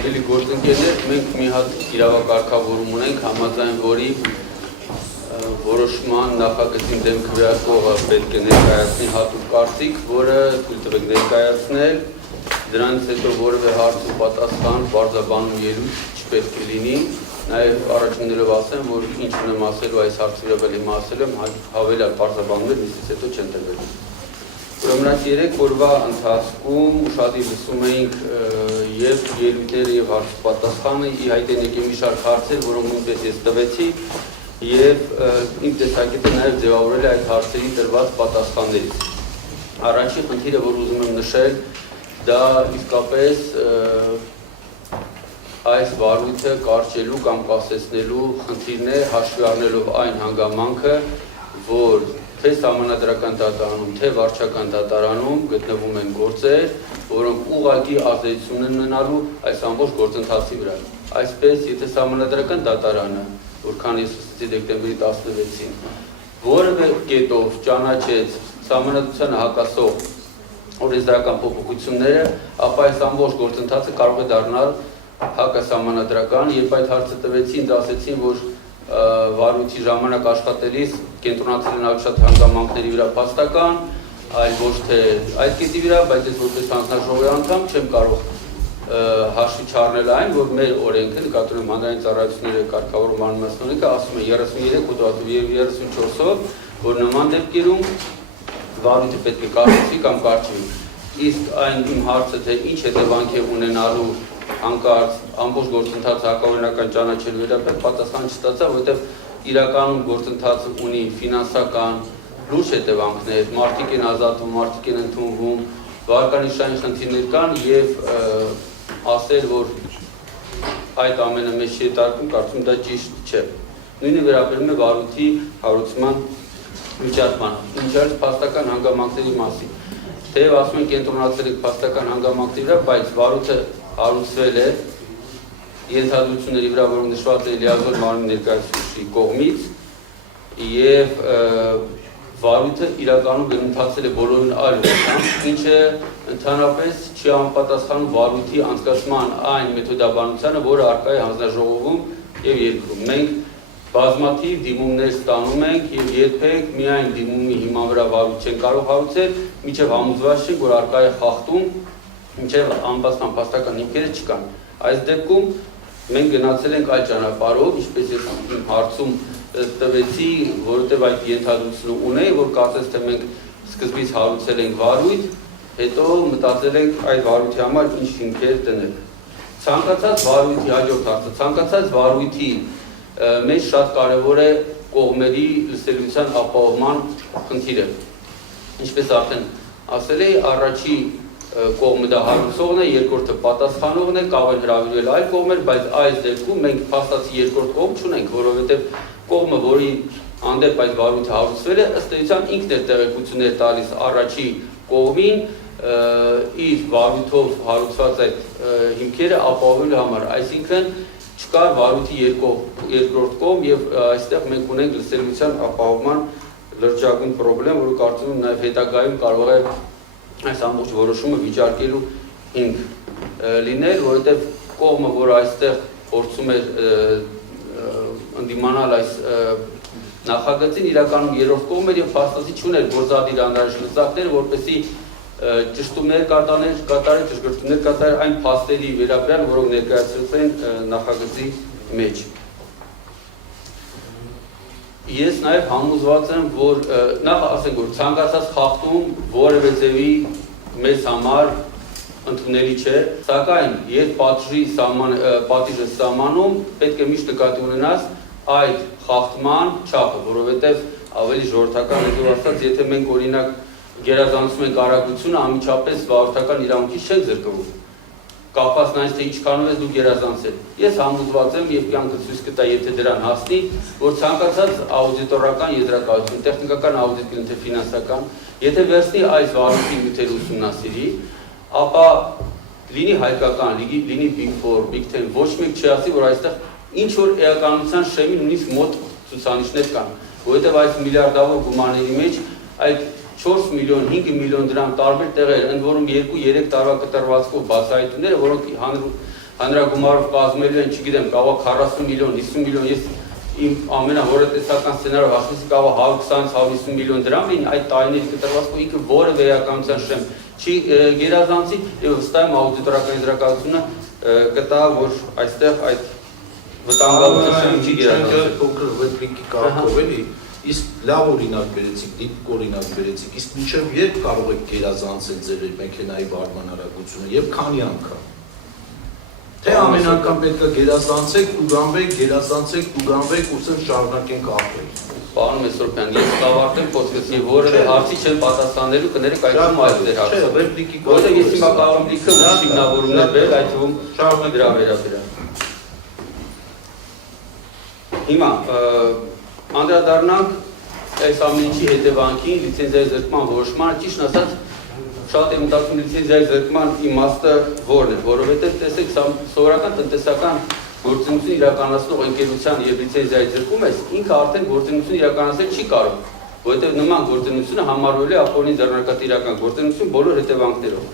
Հարգելի գործընկերներ, մենք մի հատ իրավակարգավորում ունենք, համաձայն որի որոշման նախագծին դեմ քվեարկողը պետք է ներկայացնի հատուկ կարծիք, որը թույլ տվեք ներկայացնել, դրանից հետո որևէ հարց ու պատասխան բարձրաբանում ելույթ չպետք է լինի, նաև առաջիններով ասեմ, որ ինչ ունեմ ասելու այս հարցի վրա եմ ասել եմ, հավելյալ բարձրաբանումներ միսից հետո չեն տրվելու։ Ուրեմն այս 3 օրվա ընթացքում ուշադիր լսում էինք եւ ելույթները եւ հարց պատասխանը, ի հայտ են եկել մի շարք հարցեր, որոնք նույնպես ես տվեցի եւ իմ տեսակետը նաեւ ձևավորել է այդ հարցերի տրված պատասխաններից։ Առաջին խնդիրը, որ ուզում եմ նշել, դա իսկապես այս վարույթը կարճելու կամ կասեցնելու խնդիրն է, հաշվի առնելով այն հանգամանքը, որ թե սահմանադրական դատարանում, թե վարչական դատարանում գտնվում են գործեր, որոնք ուղղակի ազդեցություն են ունենալու այս ամբողջ գործընթացի վրա։ Այսպես, եթե սահմանադրական դատարանը, որքան ես ասացի դեկտեմբերի 16-ին, որևէ կետով ճանաչեց սահմանադրությանը հակասող օրենսդրական փոփոխությունները, ապա այս ամբողջ գործընթացը կարող է դառնալ հակասահմանադրական, երբ այդ հարցը տվեցին, ինձ ասեցին, որ վարույթի ժամանակ աշխատելիս կենտրոնացել են ավելի շատ հանգամանքների վրա փաստական, այլ ոչ թե այդ կետի վրա, բայց ես որպես հանձնաժողովի անդամ չեմ կարող հաշվի չառնել այն, որ մեր օրենքը, նկատի ունեմ հանրային ծառայությունների կարգավորման անմասնորենքը, ասում է 33 հոդվածով եւ 34-ով, որ նման դեպքերում վարույթը պետք է կարճվի կամ կարճվի։ Իսկ այն իմ հարցը, թե ինչ հետևանք է ունենալու հանկարծ ամբողջ գործընթացը հակաօրինական ճանաչելու վերաբերյալ պատասխան չստացա, որովհետև իրականում գործընթացը ունի ֆինանսական լուրջ հետևանքներ, մարդիկ են ազատվում, մարդիկ են ընդունվում, վարկանիշային խնդիրներ կան եւ ասել, որ այդ ամենը մեծ շետարկում կարծում դա ճիշտ չէ։ Նույնը վերաբերում է վարույթի հարուցման միջարկմանը։ Ինչ არის փաստական հանգամանքների մասին։ Թեև ասում են կենտրոնացել եք փաստական հանգամանքների վրա, բայց վարույթը հարուցվել է ենթադրությունների վրա, որոնք նշված է լիազոր մարմնի ներկայացուցիչի կողմից եւ վարույթը իրականում գնահատվել է բոլորին այլ ուղղությամբ, ինչը ընդհանրապես չի անպատասխանում վարույթի անցկացման այն մեթոդաբանությանը, որը առկա է հանձնաժողովում եւ երկրում։ Մենք բազմաթիվ դիմումներ ստանում ենք եւ երբեք միայն դիմումի հիման վրա վարույթ չեն կարող հարուցել, մինչեւ համոզված չենք, որ առկա է խախտում, մինչև անպաստան փաստական հիմքերը չկան։ Այս դեպքում մենք գնացել ենք այդ ճանապարհով, ինչպես ես իմ հարցում տվեցի, որովհետև այդ ենթադրությունը ունեի, որ կարծես թե մենք սկզբից հարուցել ենք վարույթ, հետո մտածել ենք այդ վարույթի համար ինչ հիմքեր դնել։ Ցանկացած վարույթի հաջորդ հարցը, ցանկացած վարույթի մեջ շատ կարևոր է կողմերի լսելիության ապահովման խնդիրը։ Ինչպես արդեն ասել էի, առաջի կողմը դա հարուցողն է, երկրորդը պատասխանողն է, կարող է հրավիրել այլ կողմեր, բայց այս դեպքում մենք փաստացի երկրորդ կողմ չունենք, որովհետև կողմը, որի հանդեպ այդ վարույթը հարուցվել է, ըստ էության ինքն է տեղեկություններ տալիս առաջի կողմին իր վարույթով հարուցված այդ հիմքերը ապահովելու համար, այսինքն չկա վարույթի երկրորդ կողմ եւ այստեղ մենք ունենք լսելիության ապահովման լրջագույն խնդրեմ, որը կարծում եմ նաեւ հետագայում կարող է այս ամբողջ որոշումը վիճարկելու հիմք լինել, որովհետև կողմը, որ այստեղ փորձում է ընդդիմանալ այս նախագծին, իրականում երրորդ կողմը եւ փաստացի չուներ գործադիր անհրաժեշտ լծակները, որպեսզի ճշտումներ կատարել, ճշգրտումներ կատարել այն փաստերի վերաբերյալ, որոնք ներկայացված են նախագծի մեջ։ Ես նաև համոզված եմ, որ նախ ասենք, որ ցանկացած խախտում որևէ ձևի մեզ համար ընդունելի չէ, սակայն երբ պատիժը սահմանում, պետք է միշտ նկատի ունենաս այդ խախտման չափը, որովհետև ավելի ժողովրդական լեզվով ասած, եթե մենք օրինակ գերազանցում ենք արագությունը, անմիջապես վարորդական իրավունքից չենք զրկվում։ Կապված նայած թե ինչքանով ես դու գերազանցել։ Ես համոզված եմ եւ կյանքը ցույց կտա, եթե դրան հասնի, որ ցանկացած աուդիտորական եզրակացություն, տեխնիկական աուդիտ թե ֆինանսական, եթե վերցնի այս վարույթի նյութերը ուսումնասիրի, ապա լինի հայկական, լինի Big 4, Big 10, ոչ մեկ չի ասի, որ այստեղ ինչ որ էականության շեմի նույնիսկ մոտ ցուցանիշներ կան, որովհետեւ այս միլիարդավոր գումարների մեջ այդ 4 միլիոն, 5 միլիոն դրամ տարբեր տեղեր, ընդ որում 2-3 տարվա կտրվածքով բացահայտումները, որոնք հանրագումարով կազմելու են, չգիտեմ, կարող 40 միլիոն, 50 միլիոն, ես իմ ամենահորետեսական սցենարով ասեցի կարող 120-150 միլիոն դրամ էին այդ տարիների կտրված, որ ինքը որևէ էականության շեմ չի գերազանցի եւ վստահ եմ աուդիտորական դրակացությունը կտա, որ այստեղ այդ վտանգավորությունը չի գերազանցի։ Փոքր ռեպլիկի կարգով էլի, իսկ լավ օրինակ բերեցիք, դիպ օրինակ բերեցիք, իսկ մինչև երբ կարող եք գերազանցել ձեր մեքենայի վարման արագությունը եւ քանի անգամ։ Թե ամեն անգամ պետք է գերազանցեք ու գանվեք, ուսեմ շարունակենք ապրել։ Պարոն Մեսրոպյան, ես կավարտեմ խոսքս եւ որևէ հարցի չեմ պատասխանելու կներեք այդում այլ դեր հարցը։ Ռեպլիկի Որտեղ ես հիմա կարող եմ լիքը շինավորումներ բերել, այդ թվում դրա վերաբերյալ։ Հիմա անդրադառնանք այս ամեն ինչի հետևանքին, լիցենզիայի զրկման որոշմանը, ճիշտ ասած շատ եմ մտածում լիցենզիայի զրկման իմաստը որն է, որովհետև տեսեք, սովորական տնտեսական գործունեություն իրականացնող ընկերության եւ լիցենզիայի զրկում ես, ինքը արդեն գործունեություն իրականացնել չի կարող, որովհետև նման գործունեությունը համարվել է ապօրինի ձեռնարկատիրական գործունեություն բոլոր հետևանքներով։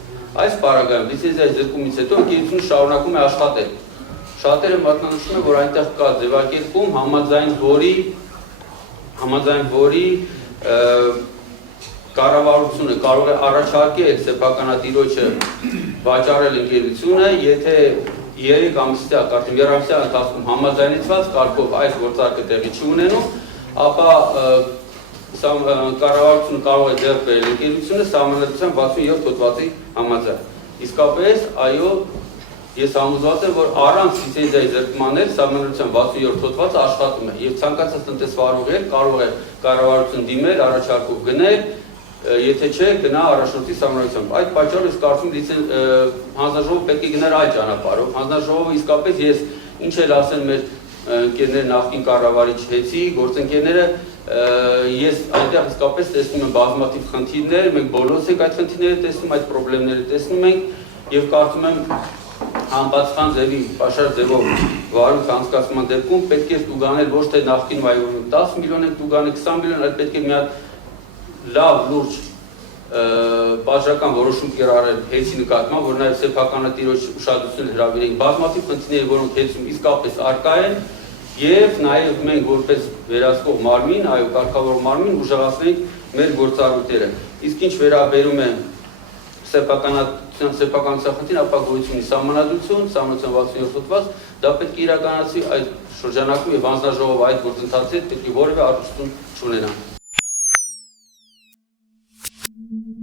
Այս պարագայում լիցենզիայի զրկումից հետո ընկերությունը շարունակում է աշխատել։ Շատերը մատնանշում են, որ այնտեղ կա ձևակերպում, համաձայն որի կառավարությունը կարող է առաջարկել սեփականատիրոջը վաճառել ընկերությունը, եթե 3 ամսյա կամ 2 ամսյա ընթացքում համաձայնեցված կարգով այս գործարքը տեղի չի ունենում, ապա կառավարությունը կարող է ձեռք բերել ընկերությունը սահմանադրության 67 հոդվածի համաձայն։ Իսկապես, այո, ես համոզված եմ, որ առանց լիցենզիայի զրկմաններ սահմանադրության 67 հոդվածը աշխատում է եւ ցանկացած տնտեսվարողը կարող է կառավարություն դիմել, առաջարկով գնել, եթե չէ, գնա առաջնորդի սահմանադրությամբ։ Այդ պատճառով ես կարծում եմ հանձնաժողովը պետք է գնար այլ ճանապարհով։ Հանձնաժողովը իսկապես ես ինչ էլ ասեն մեր ընկերները նախկին կառավարիչ Հեցի, գործընկերները, ես այնտեղ իսկապես տեսնում եմ բազմաթիվ խնդիրներ, մենք բոլորս ենք այդ խնդիրները տեսնում, այդ խնդիրները տեսնում ենք եւ կարծում եմ անբացառ ձևի, պաշար ձևով վարույթ անցկացման դեպքում պետք է ստուգանել ոչ թե նախկին վայրում 10 միլիոն եք ստուգանել, 20 միլիոն, այլ պետք է մի հատ լավ լուրջ բաժական որոշում կիրառել Հեցի նկատմամբ, որ նաև սեփականատիրոջ ուշադրությունը հրավիրենք բազմաթիվ խնդիրների, որոնք Հեցում իսկապես առկա են, եւ նաև մենք որպես վերահսկող մարմին, այո, կարգավորող մարմին ուժեղացնենք մեր գործառույթները։ Իսկ ինչ վերաբերում է սեփականության խնդրին, ապա գոյություն ունի սահմանադրություն, սահմանադրության 67 հոդված, դա պետք է իրականացվի այդ շրջանակում եւ հանձնաժողովը այդ գործընթացի հետ պետք է որևէ առնչություն չունենա։